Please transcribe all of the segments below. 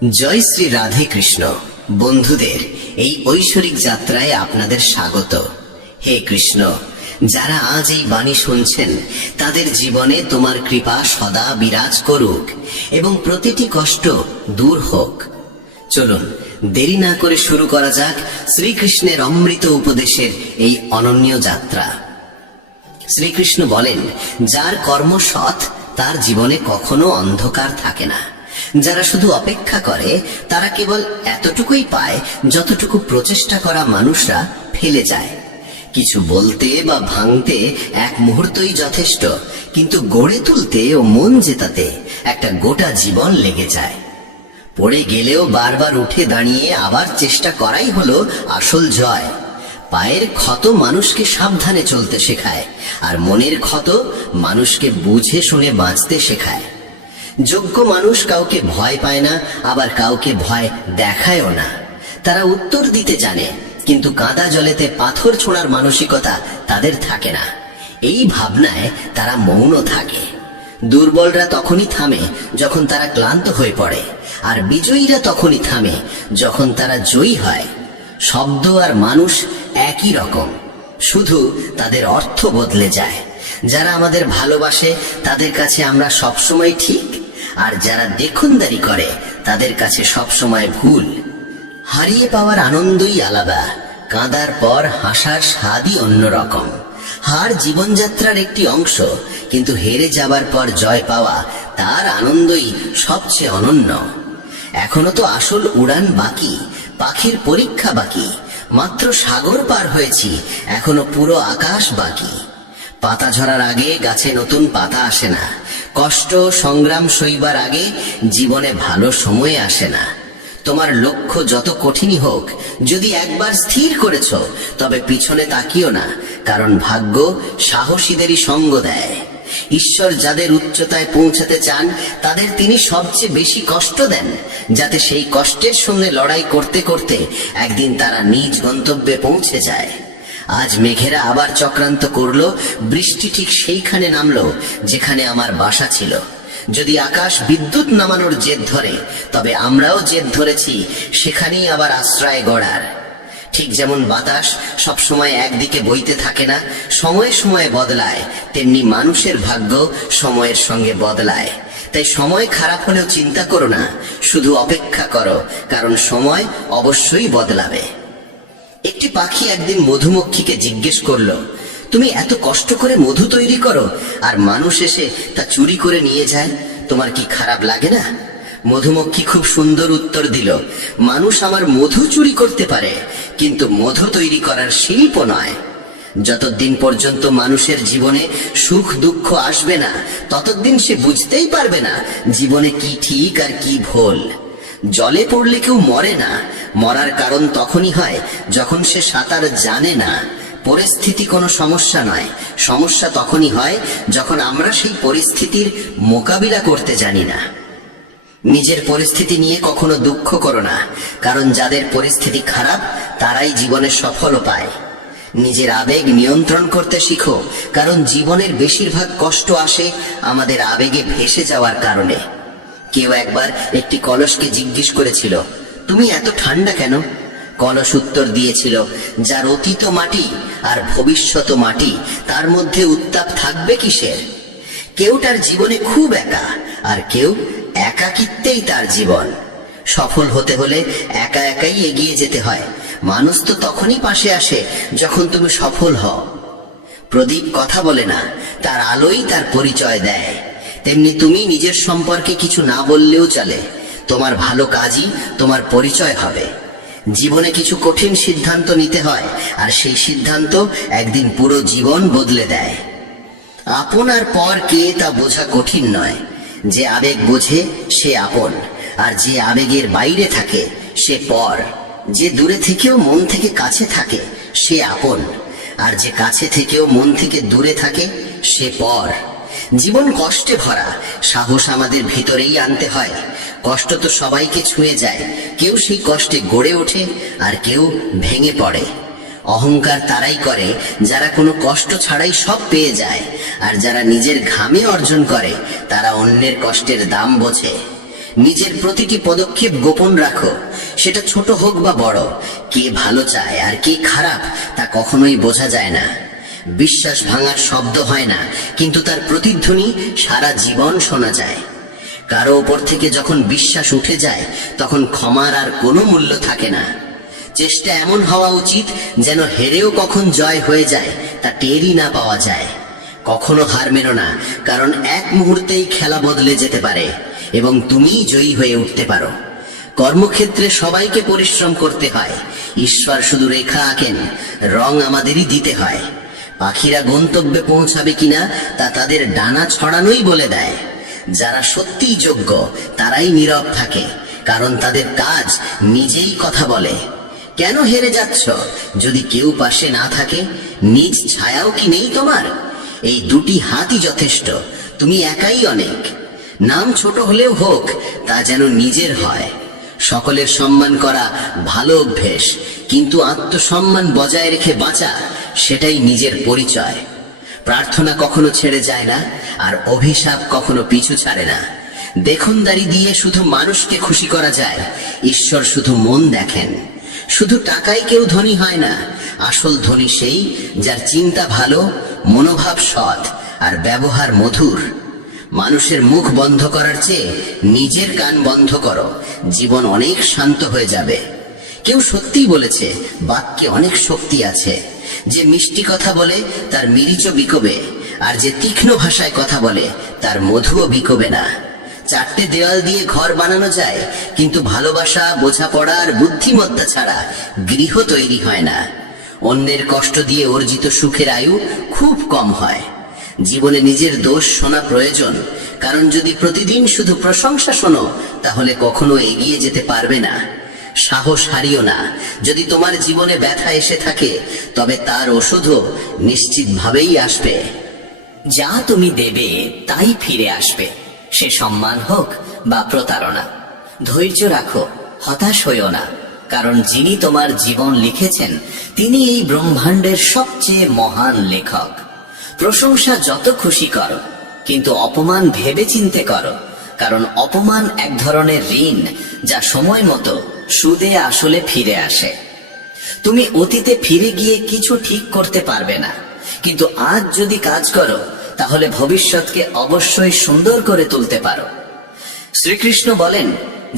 জয় শ্রী রাধে কৃষ্ণ। বন্ধুদের এই ঐশ্বরিক যাত্রায় আপনাদের স্বাগত। হে কৃষ্ণ, যারা আজ এই বাণী শুনছেন তাদের জীবনে তোমার কৃপা সদা বিরাজ করুক এবং প্রতিটি কষ্ট দূর হোক। চলুন দেরি না করে শুরু করা যাক শ্রীকৃষ্ণের অমৃত উপদেশের এই অনন্য যাত্রা। শ্রীকৃষ্ণ বলেন, যার কর্ম সৎ তার জীবনে কখনো অন্ধকার থাকে না। যারা শুধু অপেক্ষা করে তারা কেবল এতটুকুই পায় যতটুকু প্রচেষ্টা করা মানুষরা ফেলে যায়। কিছু বলতে বা ভাঙতে এক মুহূর্তই যথেষ্ট, কিন্তু গড়ে তুলতে ও মন জেতাতে একটা গোটা জীবন লেগে যায়। পড়ে গেলেও বারবার উঠে দাঁড়িয়ে আবার চেষ্টা করাই হলো আসল জয়। পায়ের ক্ষত মানুষকে সাবধানে চলতে শেখায়, আর মনের ক্ষত মানুষকে বুঝে শুনে বাঁচতে শেখায়। যোগ্য মানুষ কাউকে ভয় পায় না, আবার কাউকে ভয় দেখায়ও না। তারা উত্তর দিতে জানে, কিন্তু কাদা জলেতে পাথর ছোঁড়ার মানসিকতা তাদের থাকে না। এই ভাবনায় তারা মৌন থাকে। দুর্বলরা তখনই থামে যখন তারা ক্লান্ত হয়ে পড়ে, আর বিজয়ীরা তখনই থামে যখন তারা জয়ী হয়। শব্দ আর মানুষ একই রকম, শুধু তাদের অর্থ বদলে যায়। যারা আমাদের ভালোবাসে তাদের কাছে আমরা সবসময় ঠিক, আর যারা দেখুনদারি করে তাদের কাছে সবসময় ভুল। হারিয়ে পাওয়ার আনন্দই আলাদা, কাঁদার পর হাসার স্বাদই অন্যরকম। হার জীবনযাত্রার একটি অংশ, কিন্তু হেরে যাবার পর জয় পাওয়া তার আনন্দই সবচেয়ে অনন্য। এখনো তো আসল উড়ান বাকি, পাখির পরীক্ষা বাকি। মাত্র সাগর পার হয়েছি, এখনো পুরো আকাশ বাকি। পাতা ঝরার আগে গাছে নতুন পাতা আসে না। কষ্ট সংগ্রাম সইবার আগে জীবনে ভালো সময় আসে না। তোমার লক্ষ্য যত কঠিনই হোক, যদি একবার স্থির করেছ তবে পিছনে তাকিও না, কারণ ভাগ্য সাহসীদেরই সঙ্গ দেয়। ঈশ্বর যাদের উচ্চতায় পৌঁছাতে চান তাদের তিনি সবচেয়ে বেশি কষ্ট দেন, যাতে সেই কষ্টের সঙ্গে লড়াই করতে করতে একদিন তারা নিজ গন্তব্যে পৌঁছে যায়। আজ মেঘেরা আবার চক্রান্ত করলো, বৃষ্টি ঠিক সেইখানে নামলো যেখানে আমার বাসা ছিল। যদি আকাশ বিদ্যুৎ নামানোর জেদ ধরে, তবে আমরাও জেদ ধরেছি সেখানেই আবার আশ্রয় গড়ার। ঠিক যেমন বাতাস সবসময় একদিকে বইতে থাকে না, সময়ে সময়ে বদলায়, তেমনি মানুষের ভাগ্য সময়ের সঙ্গে বদলায়। তাই সময় খারাপ হলেও চিন্তা করো না, শুধু অপেক্ষা করো, কারণ সময় অবশ্যই বদলাবে। একটি পাখি একদিন মধুমক্ষীকে জিজ্ঞেস করলো, তুমি এত কষ্ট করে মধু তৈরি করো আর মানুষ এসে তা চুরি করে নিয়ে যায়, তোমার কি খারাপ লাগে না? মধুমক্ষী খুব সুন্দর উত্তর দিল, মানুষ আমার মধু চুরি করতে পারে, কিন্তু মধু তৈরি করার শিল্প নয়। যতদিন পর্যন্ত মানুষের জীবনে সুখ দুঃখ আসবে না, ততদিন সে বুঝতেই পারবে না জীবনে কি ঠিক আর কি ভুল। জলে পড়লে কেউ মরে না, মরার কারণ তখনই হয় যখন সে সাঁতার জানে না। পরিস্থিতি কোনো সমস্যা নয়, সমস্যা তখনই হয় যখন আমরা সেই পরিস্থিতির মোকাবিলা করতে জানি না। নিজের পরিস্থিতি নিয়ে কখনো দুঃখ করো না, কারণ যাদের পরিস্থিতি খারাপ তারাই জীবনে সফল পায়। নিজের আবেগ নিয়ন্ত্রণ করতে শিখো, কারণ জীবনের বেশিরভাগ কষ্ট আসে আমাদের আবেগে ভেসে যাওয়ার কারণে। কেউ একবার একটি কলসকে জিজ্ঞেস করেছিল, তুমি এত ঠান্ডা কেন? কলস উত্তর দিয়েছিল, যার অতীত মাটি আর ভবিষ্যৎ মাটি, তার মধ্যে উত্তাপ থাকবে কিসের? কেউ তার জীবনে খুব একা, আর কেউ একাকিত্বেই তার জীবন। সফল হতে হলে একা একাই এগিয়ে যেতে হয়। মানুষ তো তখনই পাশে আসে যখন তুমি সফল হও। প্রদীপ কথা বলে না, তার আলোই তার পরিচয় দেয়। তেমনি তুমি নিজের সম্পর্কে কিছু না বললেও চলে, তোমার ভালো কাজই তোমার পরিচয় হবে। জীবনে কিছু কঠিন সিদ্ধান্ত নিতে হয়, আর সেই সিদ্ধান্ত একদিন পুরো জীবন বদলে দেয়। আপন আর পর কে তা বোঝা কঠিন নয়। যে আবেগ বোঝে সে আপন, আর যে আবেগের বাইরে থাকে সে পর। যে দূরে থেকেও মন থেকে কাছে থাকে সে আপন, আর যে কাছে থেকেও মন থেকে দূরে থাকে সে পর। জীবন কষ্টে ভরা, সাহস আমাদের ভিতরেই আনতে হয়। কষ্ট তো সবাইকে ছুঁয়ে যায়, কেউ সেই কষ্টে গড়ে ওঠে আর কেউ ভেঙে পড়ে। অহংকার তারাই করে যারা কোনো কষ্ট ছাড়াই সব পেয়ে যায়, আর যারা নিজের ঘামে অর্জন করে তারা অন্যের কষ্টের দাম বোঝে। নিজের প্রতিটি পদক্ষেপ গোপন রাখো, সেটা ছোট হোক বা বড়। কে ভালো চায় আর কে খারাপ তা কখনোই বোঝা যায় না। বিশ্বাস ভাঙার শব্দ হয় না, কিন্তু তার প্রতিধ্বনি সারা জীবন শোনা যায়। কারো ওপর থেকে যখন বিশ্বাস উঠে যায়, তখন ক্ষমার আর কোনো মূল্য থাকে না। চেষ্টা এমন হওয়া উচিত যেন হেরেও কখন জয় হয়ে যায় তা টেরই না পাওয়া যায়। কখনো হার মেনো না, কারণ এক মুহূর্তেই খেলা বদলে যেতে পারে এবং তুমিই জয়ী হয়ে উঠতে পারো। কর্মক্ষেত্রে সবাইকে পরিশ্রম করতে হয়, ঈশ্বর শুধু রেখা আঁকেন, রং আমাদেরই দিতে হয়। পাখিরা গন্তব্যে পৌঁছাবে কিনা তা তাদের ডানা ছড়ানোই বলে দেয়। যারা সত্যিই যোগ্য তারাই নীরব থাকে, কারণ তাদের কাজ নিজেই কথা বলে। কেন হেরে যাচ্ছ? যদি কেউ পাশে না থাকে, নিজ ছায়াও কি নেই তোমার? এই দুটি হাতই যথেষ্ট, তুমি একাই অনেক। নাম ছোট হলেও হোক, তা যেন নিজের হয়। সকলের সম্মান করা ভালো অভ্যেস, কিন্তু আত্মসম্মান বজায় রেখে বাঁচা, সেটাই নিজের পরিচয়। প্রার্থনা কখনো ছেড়ে যায় না, আর অভিশাপ কখনো পিছু ছাড়ে না। দেখনদারি দিয়ে শুধু মানুষকে খুশি করা যায়, ঈশ্বর শুধু মন দেখেন। শুধু টাকায় কেউ ধনী হয় না, আসল ধনী সেই যার চিন্তা ভালো, মনোভাব সৎ আর ব্যবহার মধুর। মানুষের মুখ বন্ধ করার চেয়ে নিজের কান বন্ধ করো, জীবন অনেক শান্ত হয়ে যাবে। কেউ সত্যিই বলেছে, বাক্যে অনেক শক্তি আছে। যে মিষ্টি কথা বলে তার মিরিচও বিকোবে, আর যে তীক্ষ্ণ ভাষায় কথা বলে তার মধুও বিকোবে না। চারটে দেওয়াল দিয়ে ঘর বানানো যায়, কিন্তু ভালোবাসা, বোঝাপড়া আর বুদ্ধিমত্তা ছাড়া গৃহ তৈরি হয় না। অন্যের কষ্ট দিয়ে অর্জিত সুখের আয়ু খুব কম হয়। জীবনে নিজের দোষ শোনা প্রয়োজন, কারণ যদি প্রতিদিন শুধু প্রশংসা শোনো, তাহলে কখনো এগিয়ে যেতে পারবে না। সাহস হারিও না। যদি তোমার জীবনে ব্যথা এসে থাকে, তবে তার ওষুধও নিশ্চিতভাবেই আসবে। যা তুমি দেবে তাই ফিরে আসবে, সে সম্মান হোক বা প্রতারণা। ধৈর্য রাখো, হতাশ হইও না, কারণ যিনি তোমার জীবন লিখেছেন তিনি এই ব্রহ্মাণ্ডের সবচেয়ে মহান লেখক। প্রশংসা যত খুশি করো, কিন্তু অপমান ভেবে চিন্তে করো, কারণ অপমান এক ধরনের ঋণ যা সময় মতো সুদে আসলে ফিরে আসে। তুমি অতীতে ফিরে গিয়ে কিছু ঠিক করতে পারবে না, কিন্তু আজ যদি কাজ করো তাহলে ভবিষ্যৎকে অবশ্যই সুন্দর করে তুলতে পারো। শ্রীকৃষ্ণ বলেন,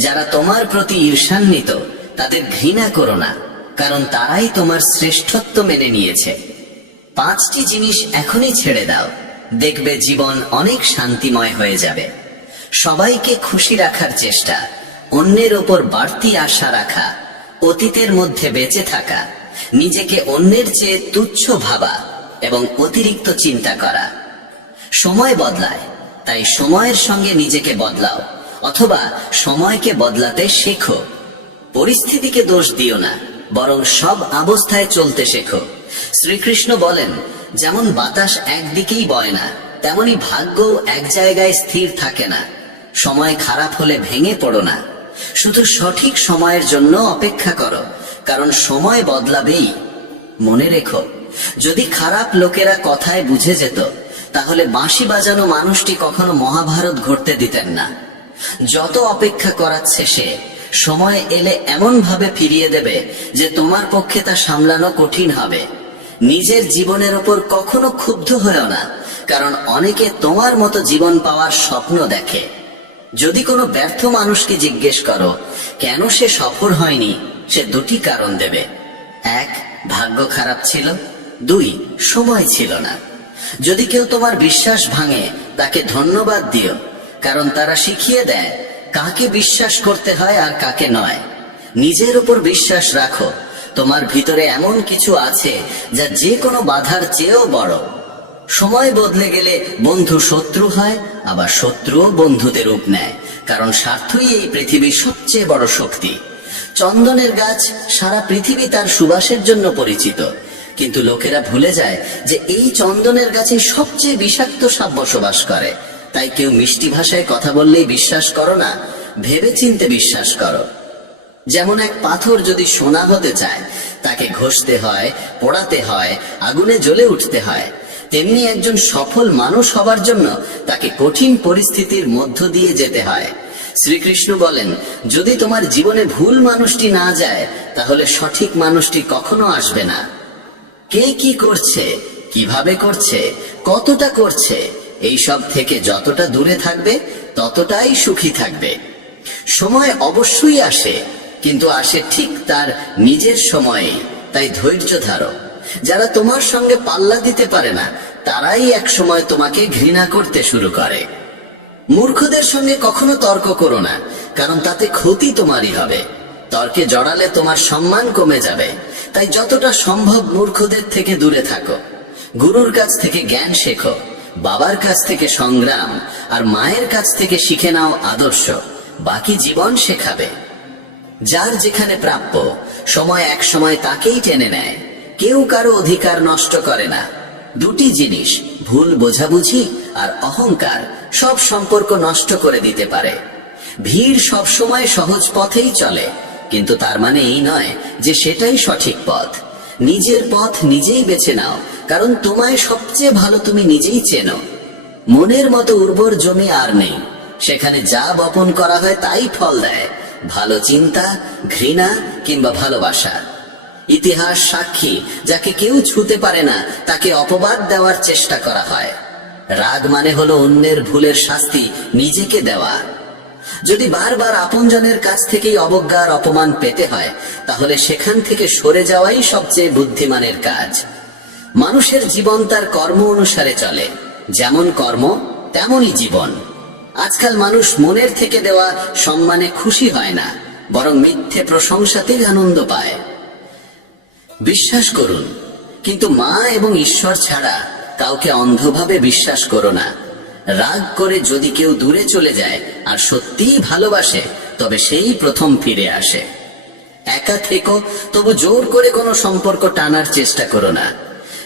যারা তোমার প্রতি ঈর্ষান্বিত তাদের ঘৃণা করো না, কারণ তারাই তোমার শ্রেষ্ঠত্ব মেনে নিয়েছে। 5টি জিনিস এখনই ছেড়ে দাও, দেখবে জীবন অনেক শান্তিময় হয়ে যাবে। সবাইকে খুশি রাখার চেষ্টা, অন্যের ওপর বাড়তি আশা রাখা, অতীতের মধ্যে বেঁচে থাকা, নিজেকে অন্যের চেয়ে তুচ্ছ ভাবা এবং অতিরিক্ত চিন্তা করা। সময় বদলায়, তাই সময়ের সঙ্গে নিজেকে বদলাও, অথবা সময়কে বদলাতে শেখো। পরিস্থিতিকে দোষ দিও না, বরং সব অবস্থায় চলতে শেখো। শ্রীকৃষ্ণ বলেন, যেমন বাতাস একদিকেই বয় না, তেমনি ভাগ্যও এক জায়গায় স্থির থাকে না। সময় খারাপ হলে ভেঙে পড়ো না, শুধু সঠিক সময়ের জন্য অপেক্ষা করো, কারণ সময় বদলাবেই। মনে রেখো, যদি খারাপ লোকেরা কথায় বুঝে যেত, তাহলে বাঁশি বাজানো মানুষটি কখনো মহাভারত ঘটতে দিতেন না। যত অপেক্ষা করাচ্ছে সে, সময় এলে এমন ভাবে ফিরিয়ে দেবে যে তোমার পক্ষে তা সামলানো কঠিন হবে। নিজের জীবনের ওপর কখনো ক্ষুব্ধ হয়েও না, কারণ অনেকে তোমার মতো জীবন পাওয়ার স্বপ্ন দেখে। যদি কোনো ব্যর্থ মানুষকে জিজ্ঞেস করো কেন সে সফল হয়নি, সে 2টি কারণ দেবে। 1, ভাগ্য খারাপ ছিল, 2, সময় ছিল না। যদি কেউ তোমার বিশ্বাস ভাঙে, তাকে ধন্যবাদ দিও, কারণ তারা শিখিয়ে দেয় কাকে বিশ্বাস করতে হয় আর কাকে নয়। নিজের উপর বিশ্বাস রাখো, তোমার ভিতরে এমন কিছু আছে যা যে কোনো বাধার চেয়েও বড়। সময় বদলে গেলে বন্ধু শত্রু হয়, আবার শত্রুও বন্ধুতে রূপ নেয়, কারণ স্বার্থই এই পৃথিবীর সবচেয়ে বড় শক্তি। চন্দনের গাছ সারা পৃথিবী তার সুবাসের জন্য পরিচিত, কিন্তু লোকেরা ভুলে যায় যে এই চন্দনের গাছে সবচেয়ে বিষাক্ত সাপ বসবাস করে। তাই কেউ মিষ্টি ভাষায় কথা বললেই বিশ্বাস করো না, ভেবেচিন্তে বিশ্বাস করো। যেমন এক পাথর যদি সোনা হতে চায়, তাকে ঘষতে হয়, পোড়াতে হয়, আগুনে জ্বলে উঠতে হয়। তেমনি একজন সফল মানুষ হবার জন্য তাকে কঠিন পরিস্থিতির মধ্য দিয়ে যেতে হয়। শ্রীকৃষ্ণ বলেন, যদি তোমার জীবনে ভুল মানুষটি না যায় তাহলে সঠিক মানুষটি কখনো আসবে না। কে কি করছে, কিভাবে করছে, কতটা করছে, এই সব থেকে যতটা দূরে থাকবে ততটাই সুখী থাকবে। সময় অবশ্যই আসে, কিন্তু আসে ঠিক তার নিজের সময়ে। তাই ধৈর্য ধরো। যারা তোমার সঙ্গে পাল্লা দিতে পারে না তারাই এক সময় তোমাকে ঘৃণা করতে শুরু করে। মূর্খদের সঙ্গে কখনো তর্ক করো না, কারণ তাতে ক্ষতি তোমারই হবে। তর্কে জড়ালে তোমার সম্মান কমে যাবে। তাই যতটা সম্ভব মূর্খদের থেকে দূরে থাকো। গুরুর কাছ থেকে জ্ঞান শেখো, বাবার কাছ থেকে সংগ্রাম, আর মায়ের কাছ থেকে শিখে নাও আদর্শ। বাকি জীবন শেখাবে। যার যেখানে প্রাপ্য, সময় এক সময় তাকেই টেনে নেয়। কেউ কারো অধিকার নষ্ট করে না। দুটি জিনিস, ভুল বোঝাবুঝি আর অহংকার, সব সম্পর্ক নষ্ট করে দিতে পারে। ভিড় সব সময় সহজ পথেই চলে, কিন্তু তার মানে এই নয় যে সেটাই সঠিক পথ। নিজের পথ নিজেই বেছে নাও, কারণ তোমায় সবচেয়ে ভালো তুমি নিজেই চেনো। মনের মতো উর্বর জমি আর নেই। সেখানে যা বপন করা হয় তাই ফল দেয়, ভালো চিন্তা, ঘৃণা কিংবা ভালোবাসা। ইতিহাস সাক্ষী, যাকে কেউ ছুঁতে পারে না তাকে অপবাদ দেওয়ার চেষ্টা করা হয়। রাগ মানে হলো অন্যের ভুলের শাস্তি নিজেকে দেওয়া। যদি বারবার আপনজনের কাছ থেকেই অবজ্ঞার অপমান পেতে হয়, তাহলে সেখান থেকে সরে যাওয়াই সবচেয়ে বুদ্ধিমানের কাজ। মানুষের জীবন তার কর্ম অনুসারে চলে। যেমন কর্ম তেমনই জীবন। আজকাল মানুষ মনের থেকে দেওয়া সম্মানে খুশি হয় না, বরং মিথ্যে প্রশংসাতেই আনন্দ পায়। বিশ্বাস করুন, কিন্তু মা এবং ঈশ্বর ছাড়া কাউকে অন্ধভাবে বিশ্বাস করো না। রাগ করে যদি কেউ দূরে চলে যায় আর সত্যিই ভালোবাসে, তবে সেই প্রথম ফিরে আসে। একা থেকো, তবু জোর করে কোনো সম্পর্ক টানার চেষ্টা করো না।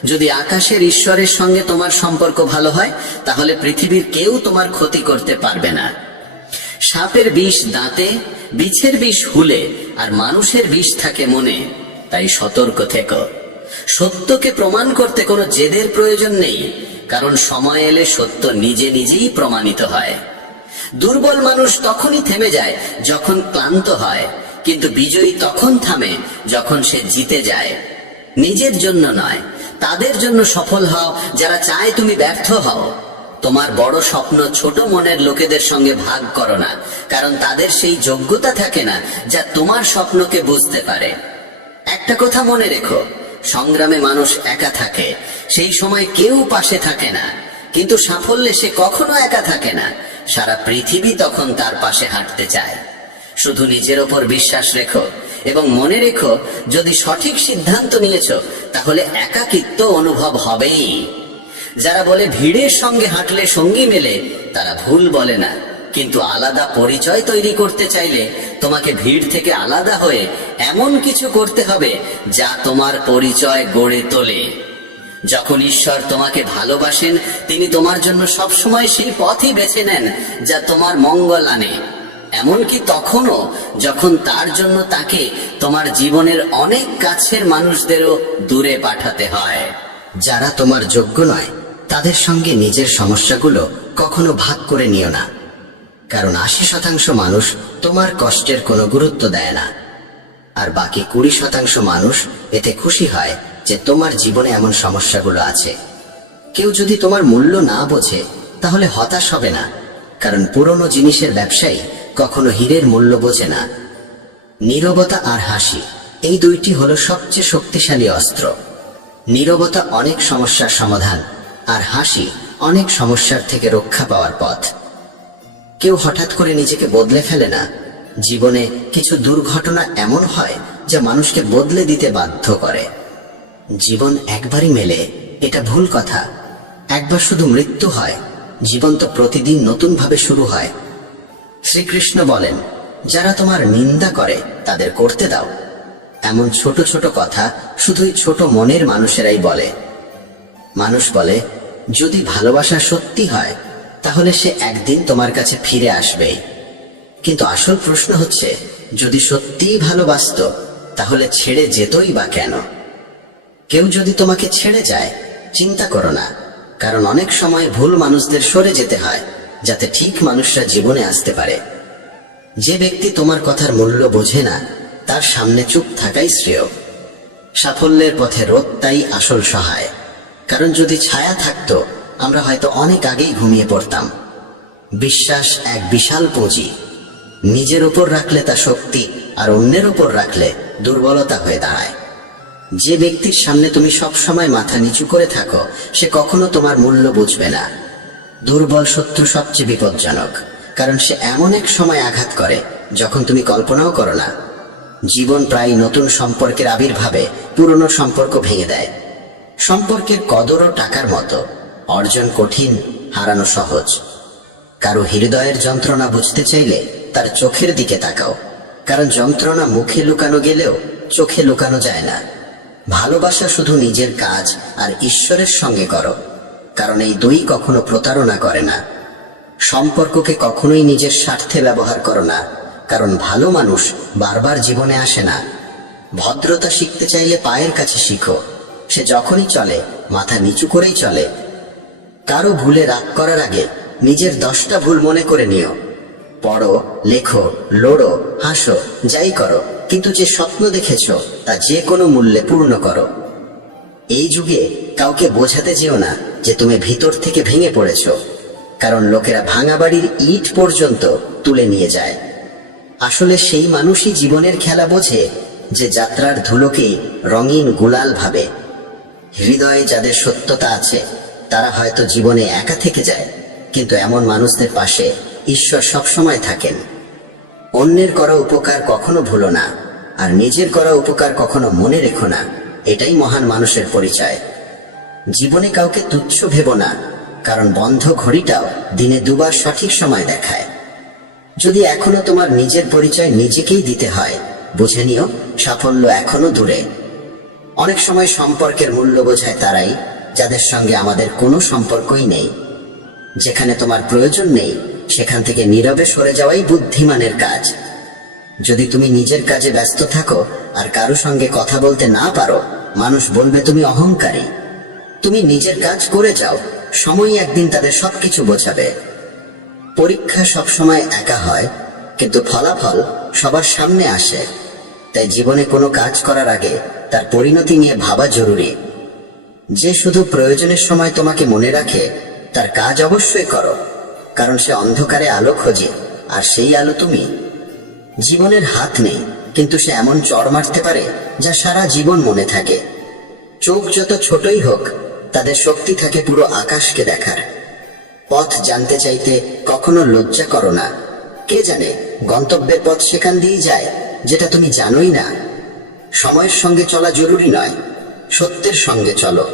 যদি আকাশের ঈশ্বরের সঙ্গে তোমার সম্পর্ক ভালো হয়, তাহলে পৃথিবীর কেউ তোমার ক্ষতি করতে পারবে না। সাপের বিষ দাঁতে, বিছের বিষ হুলে, আর মানুষের বিষ থাকে মনে। তাই সতর্ক থেকো। সত্যকে প্রমাণ করতে কোনো জেদের প্রয়োজন নেই, কারণ সময় এলে সত্য নিজে নিজেই প্রমাণিত হয়। দুর্বল মানুষ তখনই থেমে যায় যখন ক্লান্ত হয়, কিন্তু বিজয়ী তখন থামে যখন সে জিতে যায়। নিজের জন্য নয়, তাদের জন্য সফল হও যারা চায় তুমি ব্যর্থ হও। তোমার বড় স্বপ্ন ছোট মনের লোকেদের সঙ্গে ভাগ করো না, কারণ তাদের সেই যোগ্যতা থাকে না যা তোমার স্বপ্নকে বুঝতে পারে। একটা কথা মনে রেখো, সংগ্রামে মানুষ একা থাকে, সেই সময় কেউ পাশে থাকে না। কিন্তু সাফল্যে সে কখনো একা থাকে না, সারা পৃথিবী তখন তার পাশে হাঁটতে চায়। শুধু নিজের ওপর বিশ্বাস রেখো এবং মনে রেখো, যদি সঠিক সিদ্ধান্ত নিয়েছো তাহলে একাকিত্ব অনুভব হবেই। যারা বলে ভিড়ের সঙ্গে হাঁটলে সঙ্গী মেলে, তারা ভুল বলে না। কিন্তু আলাদা পরিচয় তৈরি করতে চাইলে তোমাকে ভিড় থেকে আলাদা হয়ে এমন কিছু করতে হবে যা তোমার পরিচয় গড়ে তোলে। যখন ঈশ্বর তোমাকে ভালোবাসেন, তিনি তোমার জন্য সবসময় সেই পথই বেছে নেন যা তোমার মঙ্গল আনে। এমনকি তখনও যখন তার জন্য তাকে তোমার জীবনের অনেক কাছের মানুষদেরও দূরে পাঠাতে হয়। যারা তোমার যোগ্য নয় তাদের সঙ্গে নিজের সমস্যাগুলো কখনো ভাগ করে নিও না, কারণ 80% মানুষ তোমার কষ্টের কোনো গুরুত্ব দেয় না, আর বাকি 20% মানুষ এতে খুশি হয় যে তোমার জীবনে এমন সমস্যাগুলো আছে। কেউ যদি তোমার মূল্য না বোঝে তাহলে হতাশ হবে না, কারণ পুরনো জিনিসের ব্যবসায়ী কখনো হীরের মূল্য বোঝে না। নীরবতা আর হাসি, এই দুইটি হলো সবচেয়ে শক্তিশালী অস্ত্র। নীরবতা অনেক সমস্যার সমাধান, আর হাসি অনেক সমস্যার থেকে রক্ষা পাওয়ার পথ। কেউ হঠাৎ করে নিজেকে বদলে ফেলে না। জীবনে কিছু দুর্ঘটনা এমন হয় যা মানুষকে বদলে দিতে বাধ্য করে। জীবন একবারই মেলে, এটা ভুল কথা। একবার শুধু মৃত্যু হয়, জীবন তো প্রতিদিন নতুন ভাবে শুরু হয়। শ্রীকৃষ্ণ বলেন, যারা তোমার নিন্দা করে তাদের করতে দাও। এমন ছোট ছোট কথা শুধুই ছোট মনের মানুষেরাই বলে। মানুষ বলে, যদি ভালোবাসা সত্যি হয় তাহলে সে একদিন তোমার কাছে ফিরে আসবে। কিন্তু আসল প্রশ্ন হচ্ছে, যদি সত্যিই ভালোবাসত তাহলে ছেড়ে যেতই বা কেন? কেউ যদি তোমাকে ছেড়ে যায়, চিন্তা করো না, কারণ অনেক সময় ভুল মানুষদের সরে যেতে হয় যাতে ঠিক মানুষরা জীবনে আসতে পারে। যে ব্যক্তি তোমার কথার মূল্য বোঝে না তার সামনে চুপ থাকাই শ্রেয়। সাফল্যের পথে রোদটাই আসল সহায়, কারণ যদি ছায়া থাকতো আমরা হয়তো অনেক আগেই ঘুমিয়ে পড়তাম। বিশ্বাস এক বিশাল পুঁজি, নিজের উপর রাখলে তা শক্তি, আর অন্যের উপর রাখলে দুর্বলতা হয়ে দাঁড়ায়। যে ব্যক্তির সামনে তুমি সব সময় মাথা নিচু করে থাকো সে কখনো তোমার মূল্য বুঝবে না। দুর্বল শত্রু সবচেয়ে বিপজ্জনক, কারণ সে এমন এক সময় আঘাত করে যখন তুমি কল্পনাও করো না। জীবন প্রায় নতুন সম্পর্কের আবির্ভাবে পুরনো সম্পর্ক ভেঙে দেয়। সম্পর্কের কদরও টাকার মতো, অর্জন কঠিন, হারানো সহজ। কারো হৃদয়ের যন্ত্রণা বুঝতে চাইলে তার চোখের দিকে তাকাও, কারণ যন্ত্রণা মুখে লুকানো গেলেও চোখে লুকানো যায় না। ভালোবাসা শুধু নিজের কাজ আর ঈশ্বরের সঙ্গে করো, কারণ এই দুই কখনো প্রতারণা করে না। সম্পর্ককে কখনোই নিজের স্বার্থে ব্যবহার করো না, কারণ ভালো মানুষ বারবার জীবনে আসে না। ভদ্রতা শিখতে চাইলে পায়ের কাছে শিখো, সে যখনই চলে মাথা নিচু করেই চলে। কারো ভুলে রাগ করার আগে নিজের 10টা ভুল মনে করে নিও। পড়ো, লেখো, লড়ো, হাসো, যাই করো, কিন্তু যে স্বপ্ন দেখেছো তা যে কোনো মূল্যে পূর্ণ করো। এই যুগে কাউকে বোঝাতে যেও না যে তুমি ভিতর থেকে ভেঙে পড়েছো, কারণ লোকেরা ভাঙা বাড়ির ইট পর্যন্ত তুলে নিয়ে যায়। আসলে সেই মানুষই জীবনের খেলা বোঝে যে যাত্রার ধুলোকেই রঙিন গুলাল ভাবে। হৃদয়ে যাদের সত্যতা আছে তারা হয়তো জীবনে একা থেকে যায়, কিন্তু এমন মানুষদের পাশে ঈশ্বর সবসময় থাকেন। অন্যের করা উপকার কখনো ভুলো না, আর নিজের করা উপকার কখনো মনে রেখো না। এটাই মহান মানুষের পরিচয়। জীবনে কাউকে তুচ্ছ ভেবো না, কারণ বন্ধ ঘড়িটাও দিনে দুবার সঠিক সময় দেখায়। যদি এখনো তোমার নিজের পরিচয় নিজেকেই দিতে হয়, বুঝে নিও সাফল্য এখনো দূরে। অনেক সময় সম্পর্কের মূল্য বোঝায় তারাই যাদের সঙ্গে আমাদের কোনো সম্পর্কই নেই। যেখানে তোমার প্রয়োজন নেই সেখান থেকে নীরবে সরে যাওয়াই বুদ্ধিমানের কাজ। যদি তুমি নিজের কাজে ব্যস্ত থাকো আর কারো সঙ্গে কথা বলতে না পারো, মানুষ বলবে তুমি অহংকারী। তুমি নিজের কাজ করে যাও, সময়ই একদিন তাদের সবকিছু বোঝাবে। পরীক্ষা সবসময় একা হয়, কিন্তু ফলাফল সবার সামনে আসে। তাই জীবনে কোনো কাজ করার আগে তার পরিণতি নিয়ে ভাবা জরুরি। যে শুধু প্রয়োজনের সময় তোমাকে মনে রাখে তার কাজ অবশ্যই করো, কারণ সে অন্ধকারে আলো খোঁজে, আর সেই আলো তুমি। জীবনের হাত নেই, কিন্তু সে এমন চড় মারতে পারে যা সারা জীবন মনে থাকে। চোখ যত ছোটই হোক তাদের শক্তি থাকে পুরো আকাশকে দেখার। পথ জানতে চাইতে কখনো লজ্জা করো না। কে জানে গন্তব্যের পথ সেখান দিয়ে যায় যেটা তুমি জানোই না। সময়ের সঙ্গে চলা জরুরি নয়, সত্যের সঙ্গে চলো,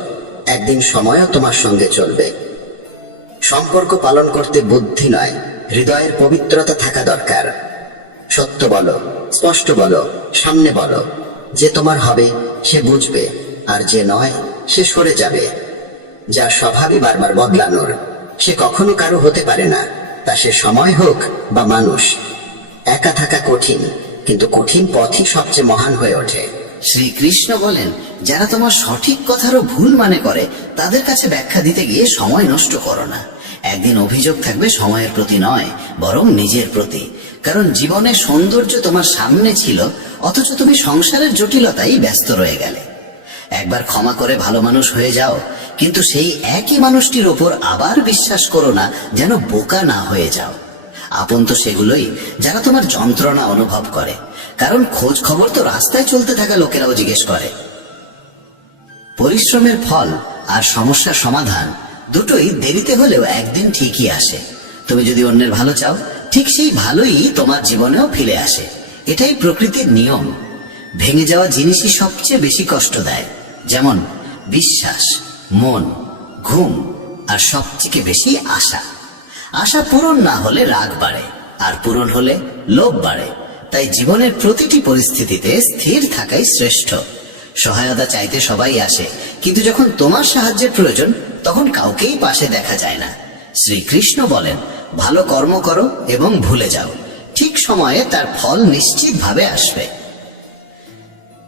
একদিন সময়ও তোমার সঙ্গে চলবে। সম্পর্ক পালন করতে বুদ্ধি নয়, হৃদয়ের পবিত্রতা থাকা দরকার। সত্য বলো, স্পষ্ট বলো, সামনে বলো। যে তোমার হবে সে বুঝবে, আর যে নয় সে সরে যাবে। যার স্বভাবই বারবার বদলানোর, সে কখনো কারো হতে পারে না, তা সে সময় হোক বা মানুষ। একা থাকা কঠিন, কিন্তু কঠিন পথই সবচেয়ে মহান হয়ে ওঠে। শ্রীকৃষ্ণ বলেন, যারা তোমার সঠিক কথারও ভুল মানে করে তাদের কাছে ব্যাখ্যা দিতে গিয়ে সময় নষ্ট করো না। একদিন অভিযোগ থাকবে সময়ের প্রতি নয়, বরং নিজের প্রতি। কারণ জীবনের সৌন্দর্য তোমার সামনে ছিল, অথচ তুমি সংসারের জটিলতায় ব্যস্ত রয়ে গেলে। একবার ক্ষমা করে ভালো মানুষ হয়ে যাও, কিন্তু সেই একই মানুষটির ওপর আবার বিশ্বাস করো না, যেন বোকা না হয়ে যাও। আপন তো সেগুলোই যারা তোমার যন্ত্রণা অনুভব করে, কারণ খোঁজ খবর তো রাস্তায় চলতে থাকা লোকেরাও জিজ্ঞেস করে। পরিশ্রমের ফল আর সমস্যার সমাধান দুটোই দেরিতে হলেও একদিন ঠিকই আসে। তুমি যদি অন্যের ভালো চাও, ঠিক সেই ভালোই তোমার জীবনেও ফিরে আসে। এটাই প্রকৃতির নিয়ম। ভেঙে যাওয়া জিনিসই সবচেয়ে বেশি কষ্ট দেয়, যেমন বিশ্বাস, মন, ঘুম, আর সবথেকে বেশি আশা। আশা পূরণ না হলে রাগ বাড়ে, আর পূরণ হলে লোভ বাড়ে। তাই জীবনের প্রতিটি পরিস্থিতিতে স্থির থাকাই শ্রেষ্ঠ। সহায়তা চাইতে সবাই আসে, কিন্তু যখন তোমার সাহায্যের প্রয়োজন তখন কাউকেই পাশে দেখা যায় না। শ্রীকৃষ্ণ বলেন, ভালো কর্ম করো এবং ভুলে যাও, ঠিক সময়ে তার ফল নিশ্চিতভাবে আসবে।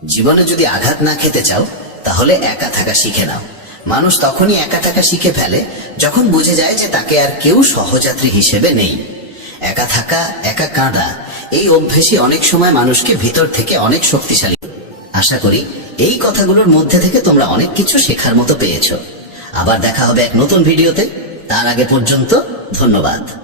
জীবনে যদি আঘাত না খেতে চাও, তাহলে একা থাকা শিখে নাও। মানুষ তখনই একা থাকা শিখে ফেলে যখন বুঝে যায় যে তাকে আর কেউ সহযাত্রী হিসেবে নেই। একা থাকা, একা কাঁদা, এই অভ্যেসই অনেক সময় মানুষকে ভিতর থেকে অনেক শক্তিশালী। আশা করি এই কথাগুলোর মধ্যে থেকে তোমরা অনেক কিছু শেখার মতো পেয়েছো। আবার দেখা হবে এক নতুন ভিডিওতে। তার আগে পর্যন্ত ধন্যবাদ।